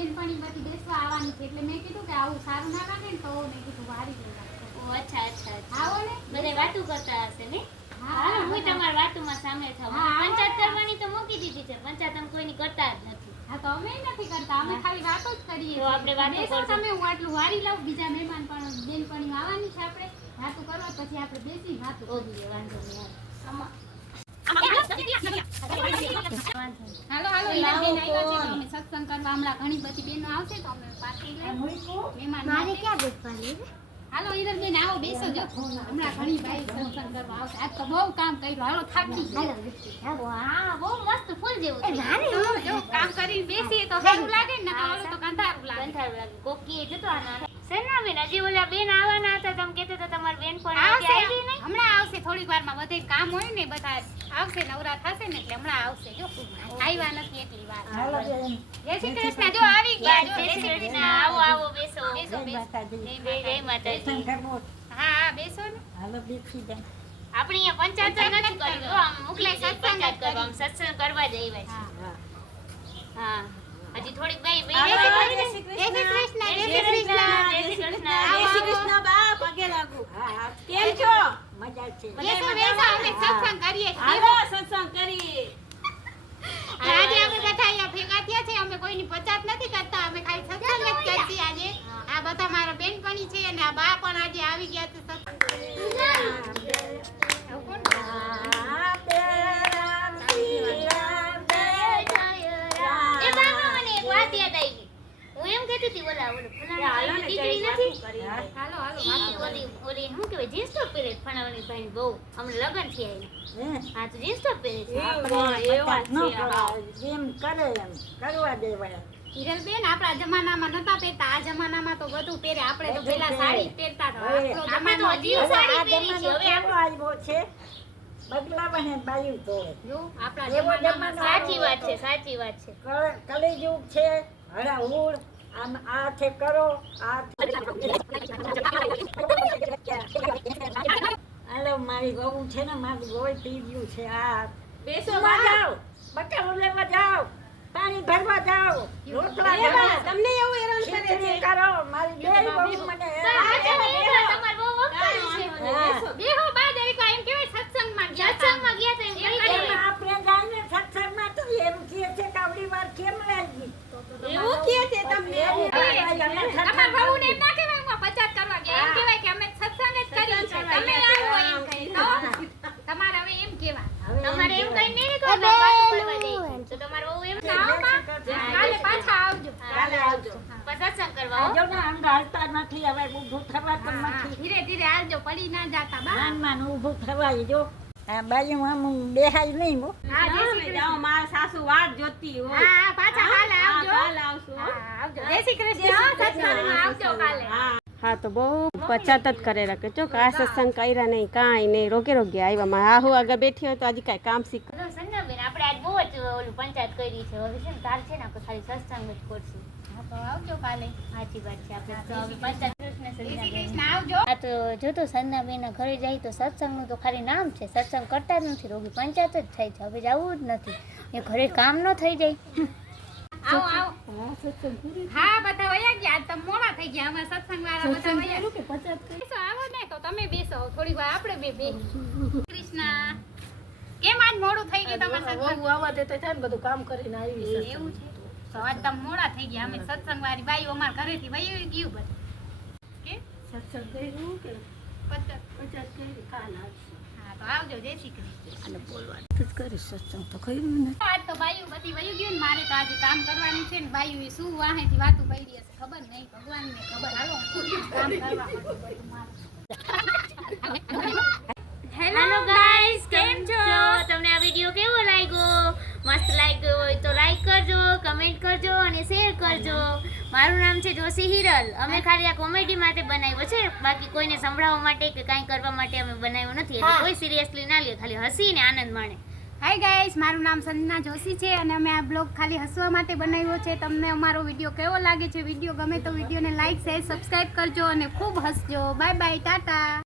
બેનપણી બધી બેસવા આવવાની છે એટલે મેં કીધું કે આવું સારું ના લાગે ને તો મેં કીધું વારી લઉં. ઓ અચ્છા અચ્છા આવો ને બધા વાતું કરતા હશે ને. હા હું તમારી વાતોમાં સામેલ થાઉં. પંચાયત કરવાની તો મૂકી દીધી છે, પંચાયત અમે કોઈની કરતા જ નથી. હા તો અમે નથી કરતા, અમે ખાલી વાતો જ કરીએ. તો આપણે વાતો બેસો કરશું. તમે, હું આટલું વારી લઉં. બીજા મહેમાન પણ બેનપણી આવવાની છે, આપણે વાતો કરવા પછી આપણે બેસી વાતો કરીએ. વાંધો નહીં. હાલો હાલો ઈલાબેન આવ્યા છે તો અમે સત્સંગ કરવા હમણાં ઘણી બધી બહેનો આવશે તો અમે પાછી મહેમાન મારે ક્યાં બેસવાની? હાલો ઈરલબેન આવો બેસો જો, હમણાં ઘણી બાઈ સત્સંગ કરવા આવશે. આજ તો બહુ કામ કર્યું, હાલો થાકી ગયા. હા બહુ મસ્ત ફૂલ જેવું છે. જો કામ કરીને બેસીએ તો સારું લાગે ને, હાલો તો કંધારું લાગે. કંઠાળ લાગે. કોકી જતો આના સેના બેન હજી ઓલા બેન આવવાના હતા, તમે કહેતા હતા તમારી બેન પણ આવશે, આવી નહીં. હમણાં આવશે થોડીક વારમાં. બધે કામ હોય ને બધા આવશે, નવરા થશે ને એટલે હમણાં આવશે. જો આવ્યા નથી એટલી વાર. જય શ્રી કૃષ્ણ. જો આવી ગયા. જો જય શ્રી કૃષ્ણ. આવો આવો બેસો. બેસો બેસો. જય માતાજી. હા હા બેસો ને. આપણે અહીંયા પંચાયત નથી કરવી, આમ મોકલાઈ પંચાયત કરવા, આમ સત્સંગ કરવા જ આવ્યા છે. હા હજી થોડીક બાઈ જય શ્રી કૃષ્ણ. જય શ્રી કૃષ્ણ. જય શ્રી કૃષ્ણ. જય શ્રી કૃષ્ણ બા, પગે લાગુ. કેમ છો? બેસો બેસો, અમે સત્સંગ કરીએ છીએ. હાલો સત્સંગ કરી. આજે અમે બધા અહીંયા ભેગા થયા છે. અમે કોઈની પચાત નથી કરતા, અમે ખાલી સત્સંગ જ કરીએ છીએ આજે. આ બધા મારા બેનપણી છે અને આ બા પણ આજે આવી ગયા છે સત્સંગ. એ બાબા મને એક વાત યાદ આવી. હું એમ કહેતી હતી ઓલા ફલાણાની દીકરી નથી. હાલો હાલો ઈ ઓલી શું કહેવાય જીન્સ ટોપ પહેરે છે ફલાણાની ભાઈની બહુ. હમણાં લગન થી આવી. હા તો જીન્સ ટોપ પહેરે છે. હિરલબેન, આપણા જમાનામાં નતા પહેરતા, આ જમાનામાં તો બધું પહેરે. આપણે તો પેલા સાડી પહેરતા હતા. આપણો આપણે તો જમાનો હજી સાડી પહેરી છે. હવે જો આપણા જમાનામાં સાચી વાત છે, સાચી વાત છે. કલિયુગ છે, હળહુળ, આમ આ છે કરો, આ હાલો મારી વહુ છે ને, મારું લોહી પી ગયું છે. આ બેસો બા. જાઓ, બટાકા લેવા જાઓ, પાણી ભરવા જાઓ, રોટલા એ બા, ઘડો, તમને એવું હેરાન કરે ખીચડી છે. કરો. મારી બે વહુ મને તમાર બહુ વખાણ છે. હા. બેહો બા દરેક એમ કહેવાય સત્સંગમાં ગયા હતા. સત્સંગમાં ગયા તો એમ કહી એમ દેવાય. આપણે જાઈને સત્સંગમાં તો એમ કહે છે કે આવડી વાર કેમ લાગી? એવું કહે છે તમને. તમારા વહુને એમ ના કહેવાય હું પચાત કરવા ગયા. એમ કહેવાય કે અમે સત્સંગ જ કરી છે. તમે આવો એમ કહી તો તમારે હવે એમ કહેવાય. તમારે એમ કઈ નહીં ને કહો વાતો કરવા જાય તો તમારે બહુ એમ આવો બા, કાલે પાછા આવજો. કાલે આવજો. સત્સંગ કરવા હો. જો ને આમ હાલતા નથી, હવે ઊભું થવા તો હા, નથી. ધીરે ધીરે આવજો, પડી ના જાતા બા. માનમાં ઊભું થવાય. જો આ બાજુ આમ બેહાય નહીં હો. હા, જય શ્રી તમે કૃષ્ણ. જાઓ, મારા સાસુ વાટ જોતી હોય. હા, પાછા કાલે હા, આવજો. કાલે આવશું હો. હા, આવજો. જય શ્રી કૃષ્ણ. સત્સંગમાં આવજો કાલે. હા તો બહુ પચાત જ કરેલા કે જો આ સત્સંગ કર્યા નહીં, કાંઈ નહીં, રોગે રોગે આવ્યા. માં હાહુ આગળ બેઠી હોય તો હજી કાંઈ કામ શીખ. તો સંજયબેન આપણે આજ બહુ જ ઓલું પંચાયત કરી છે. હવે છે ને કાલ છે ને આપણે ખાલી સત્સંગ જ કરશું. હા, તો આવજો કાલે. સાચી વાત છે. આપણે તો હવે પંચાયત કૃષ્ણ જય શ્રી સંજયબેન. કૃષ્ણ. આવજો. આ તો જો તો સંજયબેનના ઘરે જાય તો સત્સંગનું તો ખાલી નામ છે, સત્સંગ કરતા જ નથી, રોગી પંચાયત જ થાય છે. હવે જવું જ નથી, એ ઘરે કામ ન થઈ જાય. આવો આવો. હા, બધા વયા ગયા. આજ તો મોડા થઈ ગયા. અમે સત્સંગ વાળા બધા વયા ગયા. બેસો, આવો ને તો તમે બેસો. થોડીક વાર આપણે બે કૃષ્ણ. કેમ આજ મોડું થઈ ગયું તમારે સત્સંગ? આવવા દે તો થાય ને, બધું કામ કરીને આવી છે. એવું છે તો આજ તમે મોડા થઈ ગયા. અમે સત્સંગ વાળી બાઈઓ અમારા ઘરેથી વહી ગયું બધું. કે સત્સંગ કર્યું કે પચાસ. પચાસ કરી કાલ આવશે. હા, તો આવજો. જય શ્રી કૃષ્ણ. અને બોલવાનું જ કરી સત્સંગ તો કર્યું ને. આજ તો બાઈઓ બધી વહી ગયું ને, મારે તો આજે કામ કરવાનું છે ને. બાઈઓ એ શું વાહેથી વાતું કરી હશે ખબર નહીં, ભગવાનને ખબર. હાલો કામ કરવા બધું મારે. હેલો ગાઈસ, કેમ છો? તમને આ વિડિયો કેવો લાગ્યો? મસ્ત લાગ્યો હોય તો લાઈક કરજો, કમેન્ટ કરજો અને શેર કરજો. મારું નામ છે જોશી હિરલ. અમે ખાલી આ કોમેડી માટે બનાવ્યો છે, બાકી કોઈને સંભળાવવા માટે કે કાંઈ કરવા માટે અમે બનાવ્યો નથી. એટલે કોઈ સિરિયસલી ના લે, ખાલી હસીને આનંદ માણે. હાય ગાઈસ, મારું નામ સંજના જોશી છે અને અમે આ બ્લોગ ખાલી હસવા માટે બનાવ્યો છે. તમને અમારો વિડીયો કેવો લાગે છે? વિડીયો ગમે તો વિડીયોને લાઈક, શેર, સબસ્ક્રાઇબ કરજો અને ખૂબ હસજો. Bye bye, Tata.